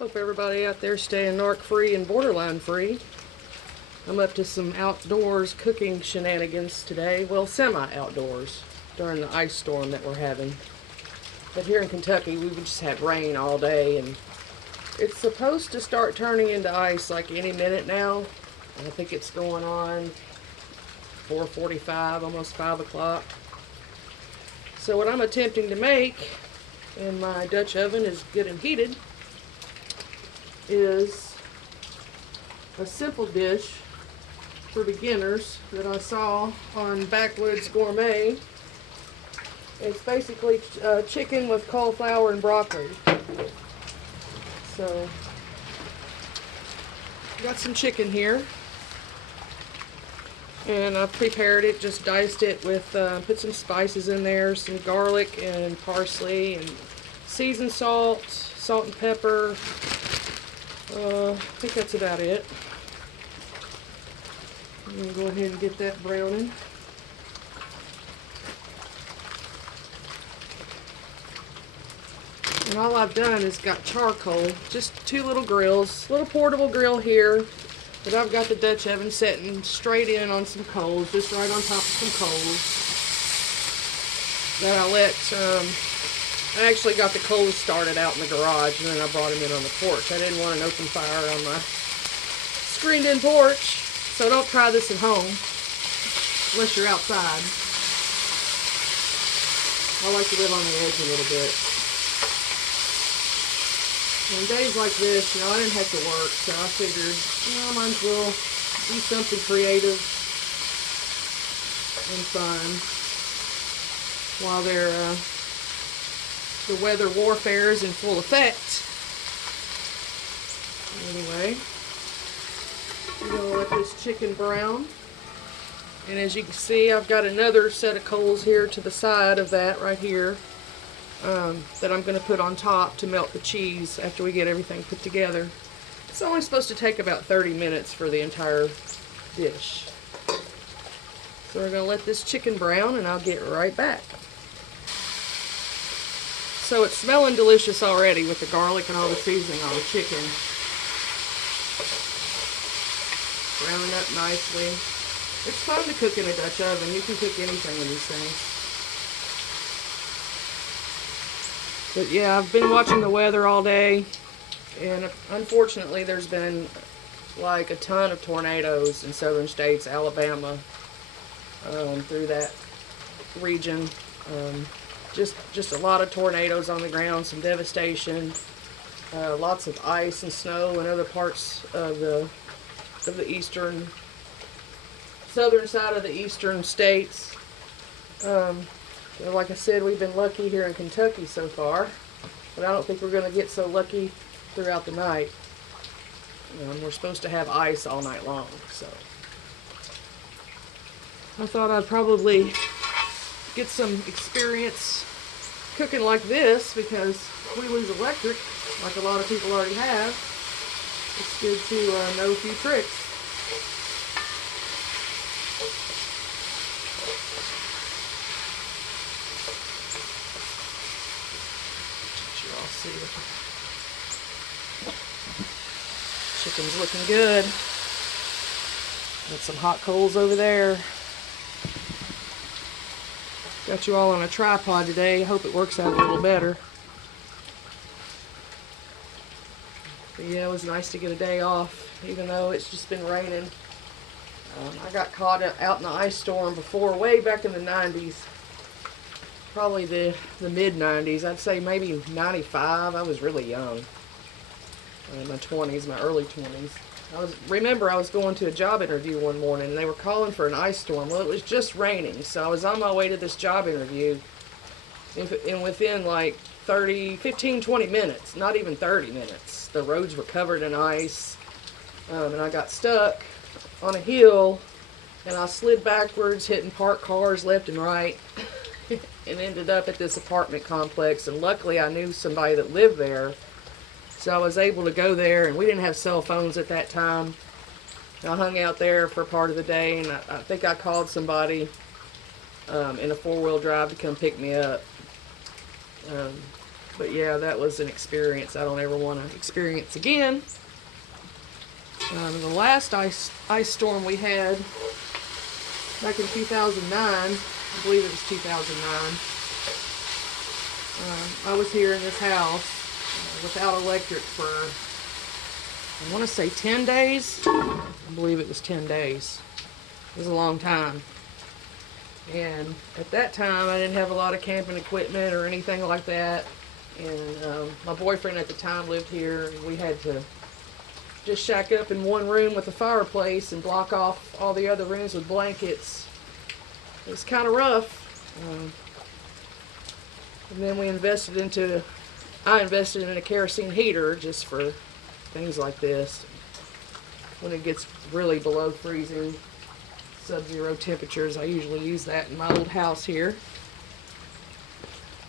Hope everybody out there staying narc free and borderline free. I'm up to some outdoors cooking shenanigans today. Well, semi-outdoors during the ice storm that we're having. But here in Kentucky, we've just had rain all day, and it's supposed to start turning into ice like any minute now. And I think it's going on 4:45, almost 5 o'clock. So what I'm attempting to make in my Dutch oven is getting heated is a simple dish for beginners that I saw on Backwoods Gourmet. It's basically chicken with cauliflower and broccoli. So, got some chicken here, and I've prepared it, just diced it with, put some spices in there, some garlic and parsley, and seasoned salt, salt and pepper. I think that's about it. I'm going to go ahead and get that browning. And all I've done is got charcoal, just 2 little grills, little portable grill here, but I've got the Dutch oven setting straight in on some coals, just right on top of some coals that I let, I actually got the coals started out in the garage, and then I brought them in on the porch. I didn't want an open fire on my screened-in porch, so don't try this at home unless you're outside. I like to live on the edge a little bit. On days like this, I didn't have to work, so I figured, I might as well do something creative and fun while the weather warfare is in full effect. Anyway, we're going to let this chicken brown. And as you can see, I've got another set of coals here to the side of that right here that I'm going to put on top to melt the cheese after we get everything put together. It's only supposed to take about 30 minutes for the entire dish. So we're going to let this chicken brown, and I'll get right back. So it's smelling delicious already with the garlic and all the seasoning on the chicken. Browning up nicely. It's fun to cook in a Dutch oven. You can cook anything in these things. But yeah, I've been watching the weather all day, and unfortunately there's been like a ton of tornadoes in southern states, Alabama, through that region. Just a lot of tornadoes on the ground, some devastation, lots of ice and snow in other parts of the southern side of the eastern states. Like I said, we've been lucky here in Kentucky so far, but I don't think we're going to get so lucky throughout the night. We're supposed to have ice all night long, so I thought I'd probably get some experience cooking like this, because if we lose electric, like a lot of people already have, it's good to know a few tricks. Let you all see it. Chicken's looking good. Got some hot coals over there. Got you all on a tripod today. I hope it works out a little better. But yeah, it was nice to get a day off, even though it's just been raining. I got caught out in the ice storm before, way back in the 90s. Probably the mid-90s. I'd say maybe 95. I was really young. In my 20s, my early 20s. Remember I was going to a job interview one morning, and they were calling for an ice storm. Well, it was just raining, so I was on my way to this job interview, and within like 15, 20 minutes, not even 30 minutes, the roads were covered in ice, and I got stuck on a hill, and I slid backwards, hitting parked cars left and right, and ended up at this apartment complex. And luckily I knew somebody that lived there, so I was able to go there, and we didn't have cell phones at that time. I hung out there for part of the day, and I think I called somebody in a 4-wheel drive to come pick me up. But yeah, that was an experience I don't ever want to experience again. The last ice storm we had back in 2009, I believe it was 2009, I was here in this house without electric for, I want to say 10 days. I believe it was 10 days. It was a long time. And at that time, I didn't have a lot of camping equipment or anything like that. And my boyfriend at the time lived here, and we had to just shack up in one room with a fireplace and block off all the other rooms with blankets. It was kind of rough. And then I invested in a kerosene heater just for things like this. When it gets really below freezing, sub-zero temperatures, I usually use that in my old house here.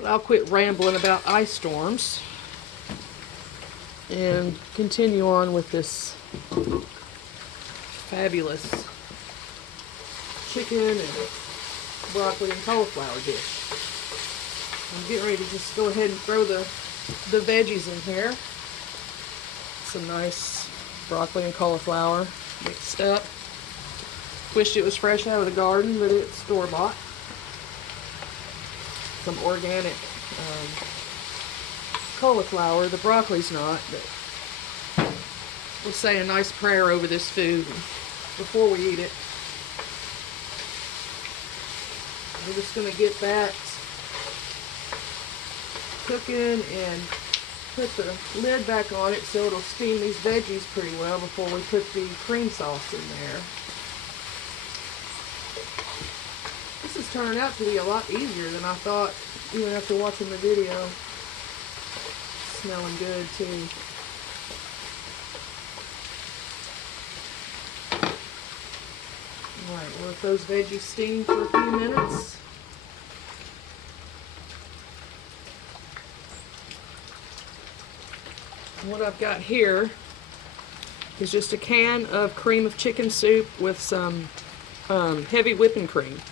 But I'll quit rambling about ice storms and continue on with this fabulous chicken and broccoli and cauliflower dish. I'm getting ready to just go ahead and throw the veggies in here. Some nice broccoli and cauliflower mixed up. Wished it was fresh out of the garden, but it's store-bought. Some organic cauliflower. The broccoli's not, but we'll say a nice prayer over this food before we eat it. We're just going to get that cooking and put the lid back on it so it'll steam these veggies pretty well before we put the cream sauce in there. This is turning out to be a lot easier than I thought, even after watching the video. Smelling good too. Alright, we'll let those veggies steam for a few minutes. And what I've got here is just a can of cream of chicken soup with some heavy whipping cream.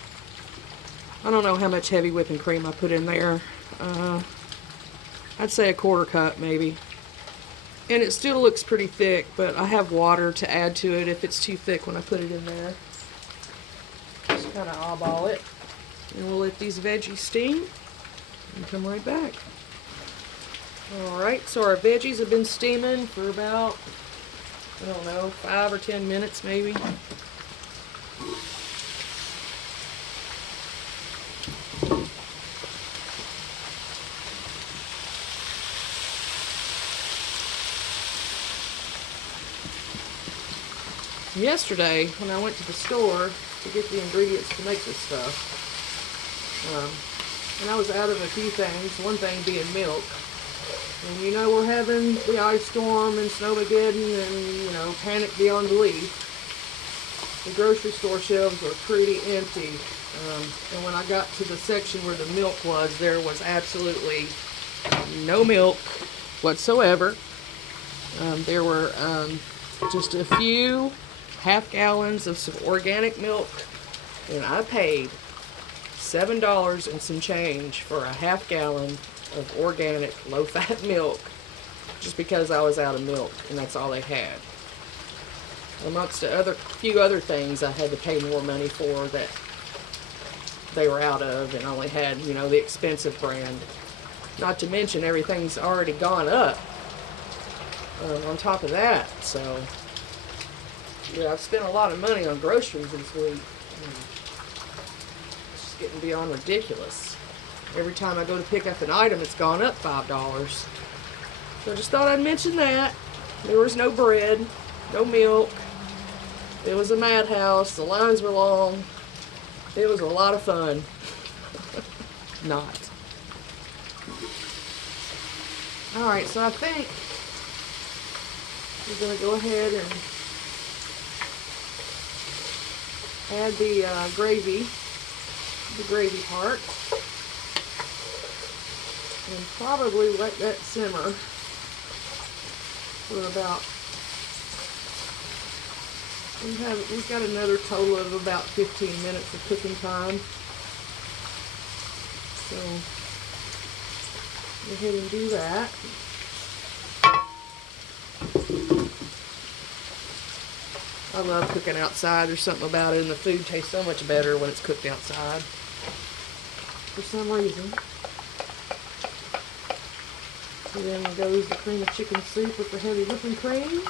I don't know how much heavy whipping cream I put in there. I'd say a 1/4 cup maybe. And it still looks pretty thick, but I have water to add to it if it's too thick when I put it in there. Just kind of eyeball it. And we'll let these veggies steam and come right back. Alright, so our veggies have been steaming for about, I don't know, 5 or 10 minutes maybe. Yesterday, when I went to the store to get the ingredients to make this stuff, and I was out of a few things, one thing being milk. And you know we're having the ice storm and snowmageddon and, you know, panic beyond belief. The grocery store shelves were pretty empty. And when I got to the section where the milk was, there was absolutely no milk whatsoever. There were just a few half gallons of some organic milk, and I paid $7 and some change for a half gallon of organic low-fat milk just because I was out of milk and that's all they had. Amongst a few other things I had to pay more money for that they were out of and only had, you know, the expensive brand. Not to mention everything's already gone up on top of that. So yeah, I've spent a lot of money on groceries this week. It's just getting beyond ridiculous. Every time I go to pick up an item, it's gone up $5. So I just thought I'd mention that. There was no bread, no milk. It was a madhouse. The lines were long. It was a lot of fun. Not. Alright, so I think we're going to go ahead and add the gravy part, and probably let that simmer for about, we've got another total of about 15 minutes of cooking time. So Go ahead and do that. I love cooking outside. There's something about it, and the food tastes so much better when it's cooked outside. For some reason. So then goes the cream of chicken soup with the heavy whipping cream.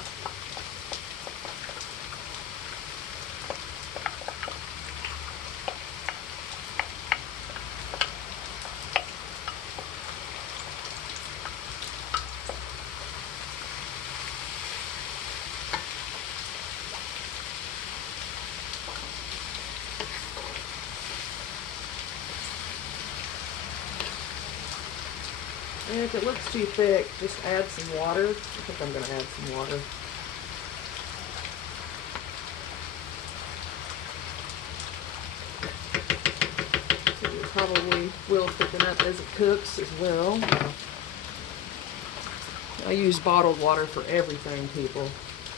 And if it looks too thick, just add some water. I think I'm going to add some water. It probably will thicken up as it cooks as well. I use bottled water for everything, people.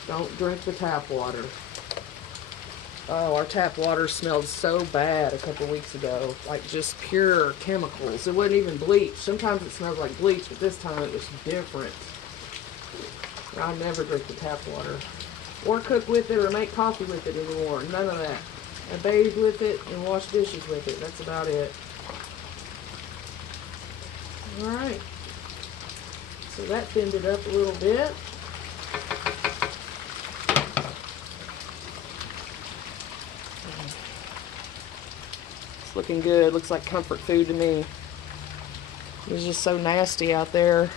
Don't drink the tap water. Oh, our tap water smelled so bad a couple weeks ago. Like just pure chemicals. It wasn't even bleach. Sometimes it smells like bleach, but this time it was different. I never drink the tap water. Or cook with it or make coffee with it anymore. None of that. I bathe with it and wash dishes with it. That's about it. Alright. So that thinned it up a little bit. It's looking good. Looks like comfort food to me. It was just so nasty out there.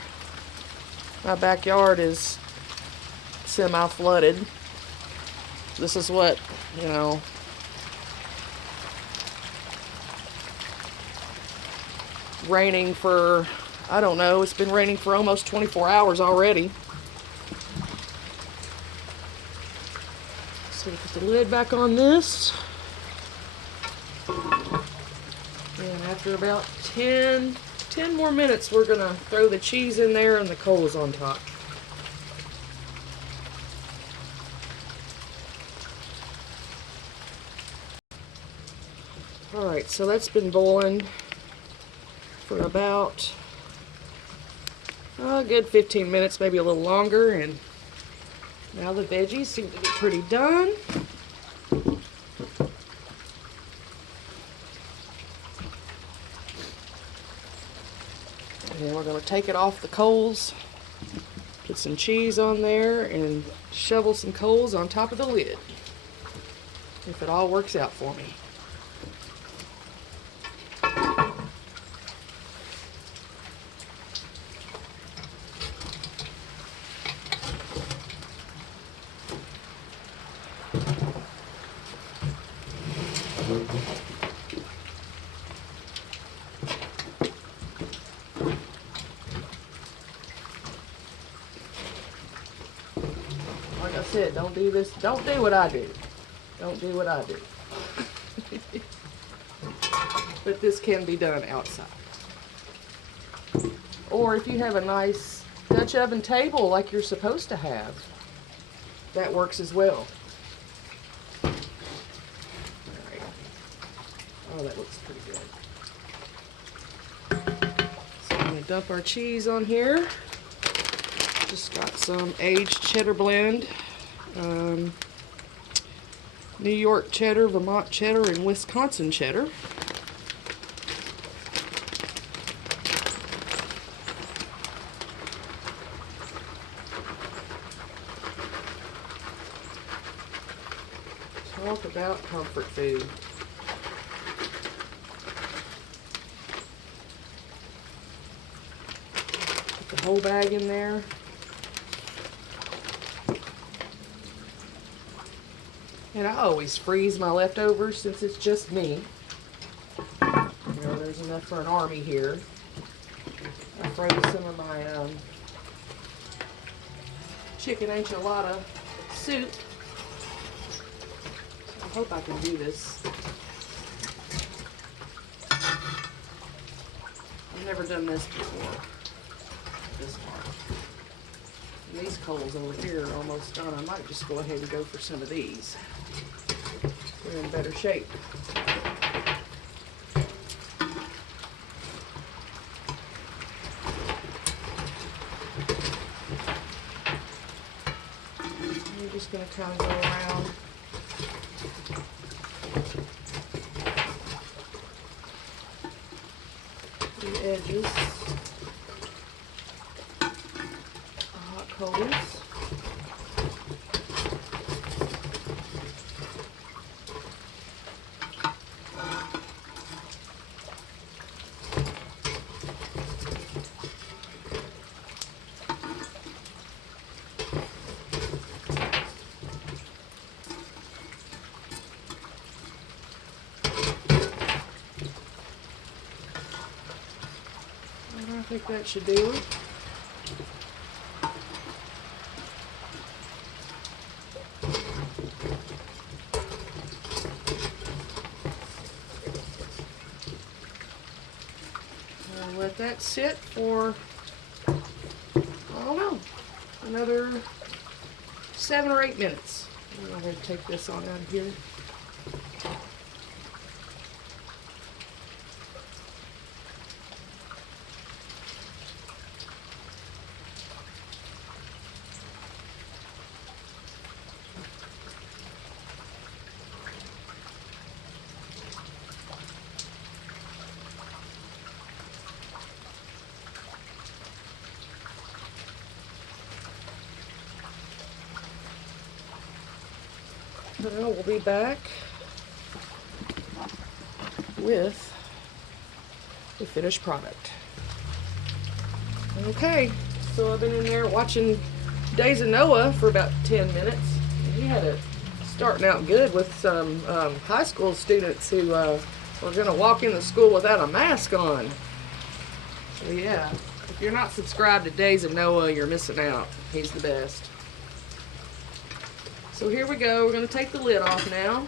My backyard is semi-flooded. This is what, you know, raining for, I don't know, it's been raining for almost 24 hours already. So we put the lid back on this. And after about 10 more minutes, we're gonna throw the cheese in there and the coals on top. Alright, so that's been boiling for about a good 15 minutes, maybe a little longer, and now the veggies seem to be pretty done. And then we're going to take it off the coals, put some cheese on there, and shovel some coals on top of the lid, if it all works out for me. Like I said, don't do this. Don't do what I do. Don't do what I do. But this can be done outside. Or if you have a nice Dutch oven table like you're supposed to have, that works as well. Alright. Oh, that looks pretty good. So I'm going to dump our cheese on here. Just got some aged cheddar blend. New York cheddar, Vermont cheddar, and Wisconsin cheddar. Talk about comfort food. Put the whole bag in there. And I always freeze my leftovers since it's just me. You know, there's enough for an army here. I froze some of my chicken enchilada soup. I hope I can do this. I've never done this before. This part. And these coals over here are almost done. I might just go ahead and go for some of these. They're in better shape. just going to kind of go around. The edges. Hot coals. I think that should do it. I'll let that sit for, I don't know, another 7 or 8 minutes. I'm going to take this on out of here. Now we'll be back with the finished product. Okay, so I've been in there watching Days of Noah for about 10 minutes. He had it starting out good with some high school students who were going to walk into school without a mask on. So yeah, if you're not subscribed to Days of Noah, you're missing out. He's the best. So here we go. We're going to take the lid off now.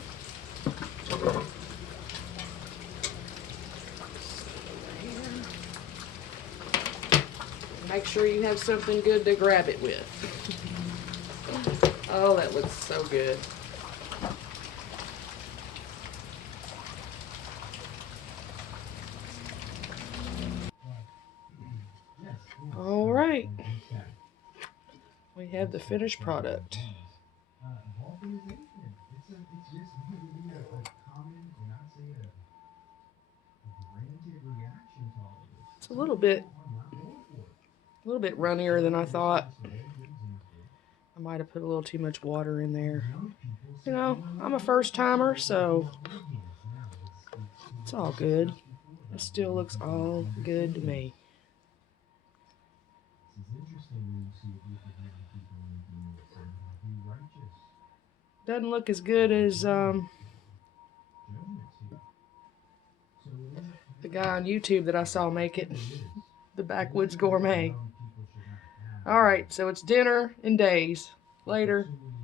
Make sure you have something good to grab it with. Oh, that looks so good. All right. We have the finished product. It's a little bit runnier than I thought. I might have put a little too much water in there. You know, I'm a first timer, so it's all good. It still looks all good to me. Doesn't look as good as the guy on YouTube that I saw make it, the Backwoods Gourmet. Alright, so it's dinner in days. Later.